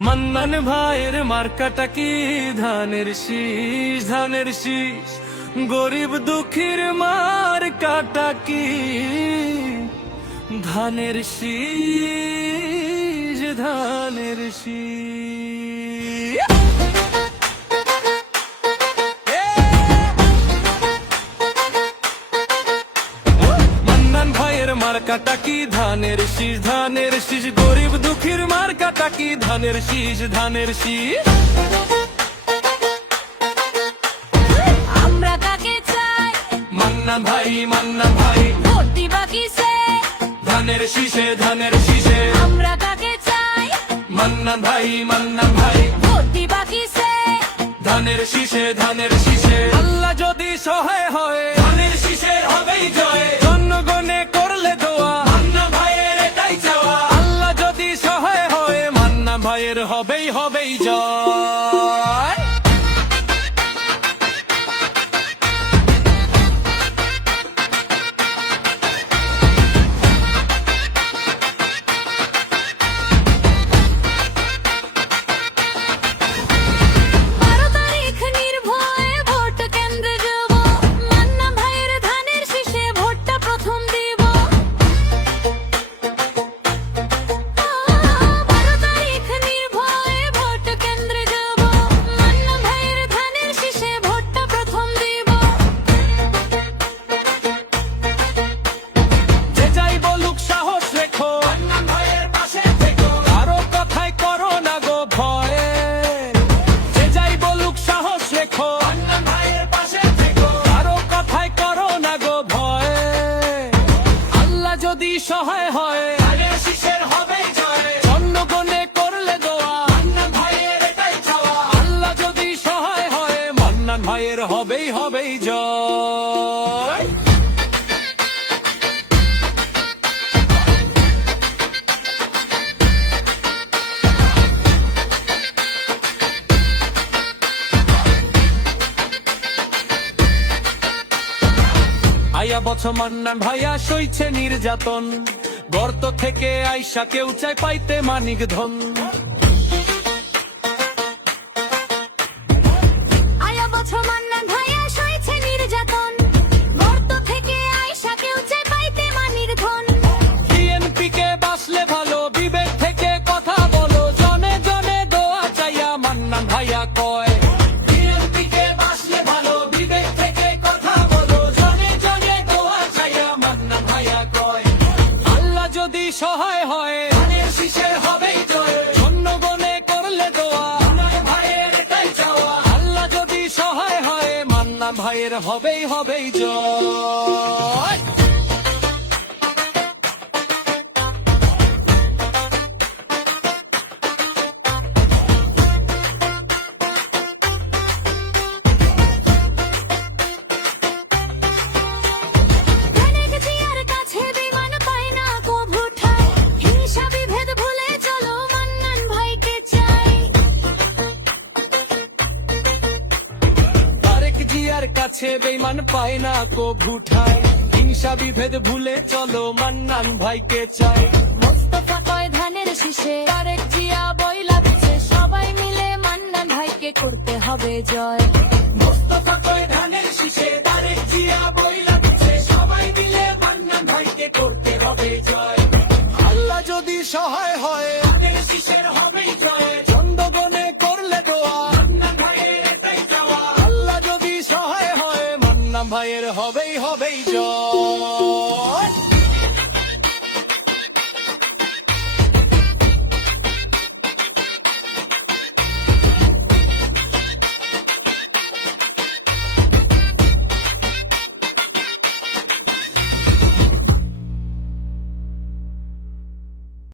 মান্নান ভাইয়ের মার্কাটা কি ধানের শীষ, ধানের শীষ। গরিব দুঃখীর মার্কাটা কি ধানের শীষ, ধানের শীষ। মান্নান ভাইয়ের মার্কাটা কি ধানের শীষ, ধানের শীষ। গরিব দুঃখীর মার্কাটা কি ধানের শীষ, ধানের শীষ। আমরা কাকে চাই? মান্নান ভাই, মান্নান ভাই। ভোট দিবা কিসে? ধানের শীষে, ধানের শীষে। আমরা কাকে চাই? মান্নান ভাই, মান্নান ভাই। ভোট দিবা কিসে? ধানের শীষে, ধানের শীষে। আল্লাহ যদি সহায় হয় ধানের শীষের হবেই জয়। জনগণে করলে দোয়া মান্নান ভাইয়ের এটাই চাওয়া। আল্লাহ যদি সহায় হয় মান্নান ভাইয়ের হবেই হবেই জয়। যদি সহায় হয় ধানের শীষের হবেই জয়। জনগণে করলে দোয়া মান্নান ভাইয়ের এটাই চাওয়া। আল্লাহ যদি সহায় হয় মান্নান ভাইয়ের হবেই হবেই জয়। আয়া বছর মান্নান ভাইয়া সইছে নির্যাতন। গর্ত থেকে আইসা কেউ চায় পাইতে মানিক ধন। আয়া বছর মান্নান ভাইয়া সইছে নির্যাতন। গর্ত থেকে আইসা কেউ চায় পাইতে মানিক ধন। বিএনপি কে বাসলে ভালো বিবেক থেকে কথা বলো। জনে জনে দোয়া চাইয়া মান্নান ভাইয়া কয়। বিএনপি কে বাসলে ভালো বিবেক থেকে কথা বলো। জনে জনে দোয়া চাইয়া মান্নান ভাইয়া কয়। আল্লাহ যদি সহায় হয় ধানের শীষের হবেই জয়। জনগণে করলে দোয়া মান্নান ভাইয়ের এটাই চাওয়া। আল্লাহ যদি সহায় হয় মান্নান ভাইয়ের হবেই হবেই জয়। কাছে বেঈমান পায় না কভু ঠাই। হিংসা বিভেদ ভুলে চলো মান্নান ভাইকে চাই। মোস্তফা কয় ধানের শীষে, তারেক জিয়া বইলা দিছে সবাই মিলে মান্নান ভাইকে করতে হবে জয়। মোস্তফা কয় ধানের শীষে, তারেক জিয়া বইলা দিছে সবাই মিলে মান্নান ভাইকে করতে হবে জয়। আল্লাহ যদি সহায় হয় ধানের শীষের হবেই জয়। জনগণে করলে দোয়া মান্নান ভাইয়ের এটাই চাওয়া। আল্লাহ যদি সহায় হয় মান্নান ভাইয়ের হবেই হবেই জয়।